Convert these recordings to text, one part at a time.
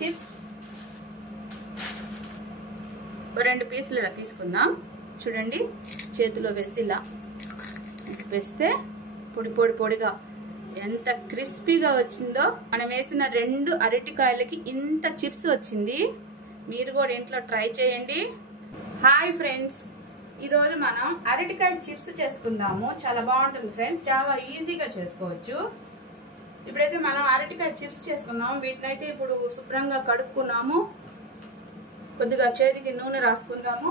Chips 2 పీసులు ఇలా తీసుకుందాం. చూడండి, చేతిలో వేసి ఇలా వేస్తే పొడిగా ఎంత క్రిస్పీగా వచ్చిందో. మనం వేసిన 2 అరటికాయలకి ఇంత చిప్స్ వచ్చింది. మీరు కూడా ఇంట్లో ట్రై చేయండి. హాయ్ ఫ్రెండ్స్, ఈరోజు మనం అరటికాయ చిప్స్ చేసుకుందాము. చాలా బాగుంటుంది ఫ్రెండ్స్, చాలా ఈజీగా చేసుకోవచ్చు. ఇప్పుడైతే మనం అరటికాయ చిప్స్ చేసుకున్నాము. వీటినైతే ఇప్పుడు శుభ్రంగా కడుక్కున్నాము. కొద్దిగా చేతికి నూనె రాసుకుందాము.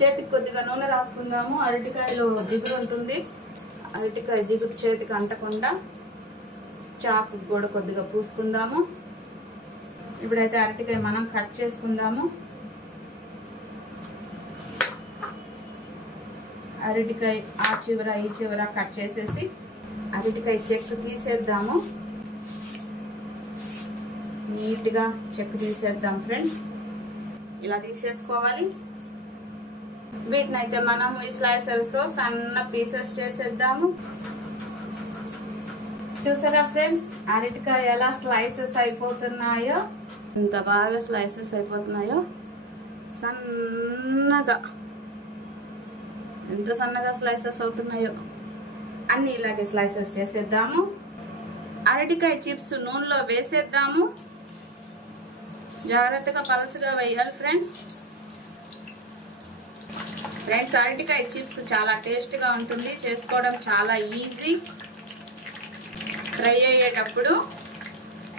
చేతికి కొద్దిగా నూనె రాసుకుందాము. అరటికాయలో జిగురు ఉంటుంది. అరటికాయ జిగురు చేతికి అంటకుండా చాకు కూడా కొద్దిగా పూసుకుందాము. ఇప్పుడైతే అరటికాయ మనం కట్ చేసుకుందాము. అరటికాయ ఆ చివర ఈ చివర కట్ చేసేసి అరటికాయ చెక్కు తీసేద్దాము. నీట్గా చెక్కు తీసేద్దాం ఫ్రెండ్స్. ఇలా తీసేసుకోవాలి. వీటినైతే మనం ఈ స్లైసర్స్ తో సన్న పీసెస్ చేసేద్దాము. చూసారా ఫ్రెండ్స్, అరటికాయ ఎలా స్లైసెస్ అయిపోతున్నాయో, ఎంత బాగా స్లైసెస్ అయిపోతున్నాయో. సన్నగా, ఎంత సన్నగా స్లైసెస్ అవుతున్నాయో. అన్ని ఇలాగే స్లైసెస్ చేసేద్దాము. అరటికాయ చిప్స్ నూనెలో వేసేద్దాము. జాగ్రత్తగా పలసగా వేయాలి ఫ్రెండ్స్. అరటికాయ చిప్స్ చాలా టేస్ట్గా ఉంటుంది. చేసుకోవడం చాలా ఈజీ. ఫ్రై అయ్యేటప్పుడు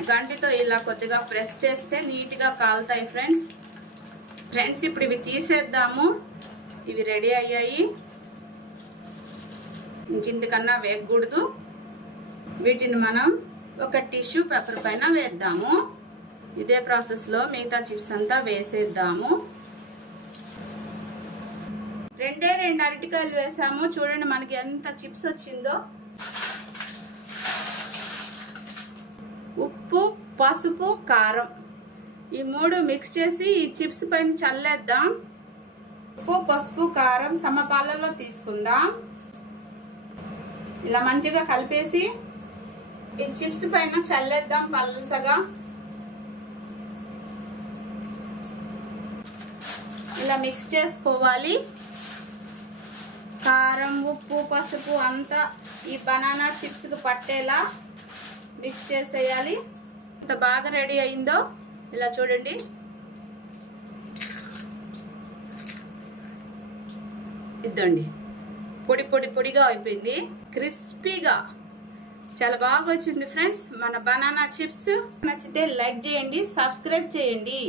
గంటితో ఇలా కొద్దిగా ప్రెస్ చేస్తే నీట్గా కాలుతాయి ఫ్రెండ్స్. ఇప్పుడు ఇవి తీసేద్దాము. ఇవి రెడీ అయ్యాయి. ఇంకింతకన్నా వేయకూడదు. వీటిని మనం ఒక టిష్యూ పేపర్ పైన వేద్దాము. ఇదే ప్రాసెస్లో మిగతా చిప్స్ అంతా వేసేద్దాము. 2 అరటికాయలు వేసాము. చూడండి మనకి ఎంత చిప్స్ వచ్చిందో. ఉప్పు, పసుపు, కారం ఈ 3 మిక్స్ చేసి ఈ చిప్స్ పైన చల్లేద్దాం. ఉప్పు, పసుపు, కారం సమపాలలో తీసుకుందాం. ఇలా మంచిగా కలిపేసి ఈ చిప్స్ పైన చల్లేద్దాం పల్సగా. ఇలా మిక్స్ చేసుకోవాలి. కారం, ఉప్పు, పసుపు అంతా ఈ బనానా చిప్స్ కు పట్టేలా మిక్స్ చేసేయాలి. ఎంత బాగా రెడీ అయిందో ఇలా చూడండి. ఇద్దండి, పొడిగా అయిపోయింది. క్రిస్పీగా చాలా బాగా వచ్చింది ఫ్రెండ్స్ మన బనానా చిప్స్. నచ్చితే లైక్ చేయండి, సబ్స్క్రైబ్ చేయండి.